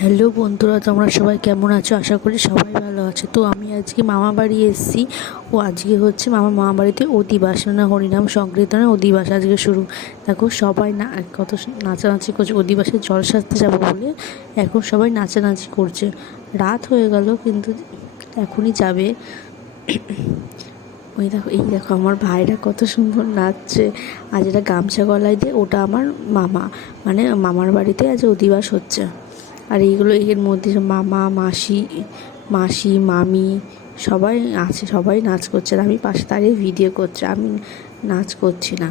Hello বন্ধুরা, তোমরা সবাই কেমন আছো? আশা করি সবাই ভালো আছে। তো আমি আজকে মামা বাড়ি এসেছি। আজকে হচ্ছে মামা বাড়িতে অধিবাস, মানে হরিনাম সংকীর্তনের অধিবাস আজকে শুরু। দেখো সবাই কত নাচানাচি করছে। অধিবাসে জল সাজতে যাবো বলে এখন সবাই নাচানাচি করছে। রাত হয়ে গেল কিন্তু এখনই যাবে। এই দেখো আমার ভাইরা কত সুন্দর নাচছে। আজ এটা গামছা গলায় দিয়ে, ওটা আমার মামা, মানে মামার বাড়িতে আজ অধিবাস হচ্ছে। আর এইগুলো এর মধ্যে মামা, মাসি, মামি সবাই আছে, সবাই নাচ করছে। আর আমি পাশে দাঁড়িয়ে ভিডিও করছি, আমি নাচ করছি না।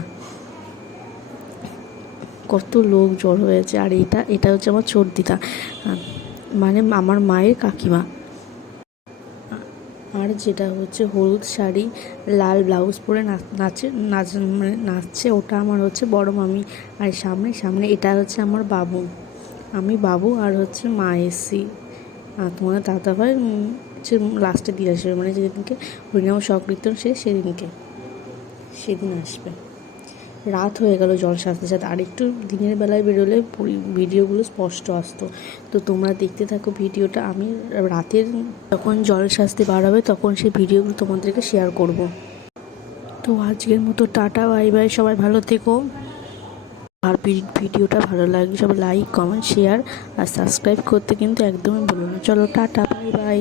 কত লোক জড়ো হয়েছে। আর এটা হচ্ছে আমার ছোট দিদা, মানে আমার মায়ের কাকিমা। আর যেটা হচ্ছে হলুদ শাড়ি, লাল ব্লাউজ পরে নাচছে, ওটা আমার হচ্ছে বড় মামি। আর সামনে এটা হচ্ছে আমার বাবু, আমি বাবু আর হচ্ছে মা এসছি। আর তোমাদের দাদাভাই হচ্ছে লাস্টে দিয়ে আসবে, মানে যেদিনকে হরিনাম সংকীর্তন সেদিন আসবে। রাত হয়ে গেল জল সাজতে সাথে। আর একটু দিনের বেলায় বেরোলে ভিডিওগুলো স্পষ্ট আসতো। তো তোমরা দেখতে থাকো ভিডিওটা। আমি রাতের যখন জল সাজতে বার হবে তখন সেই ভিডিওগুলো তোমাদেরকে শেয়ার করব। তো আজকের মতো টাটা, বাই বাই, সবাই ভালো থেকো। আর ভিডিওটা ভালো লাগলে সবাই লাইক, কমেন্ট, শেয়ার আর সাবস্ক্রাইব করতে কিন্তু একদমই ভুলো না। চলো টাটা, বাই বাই।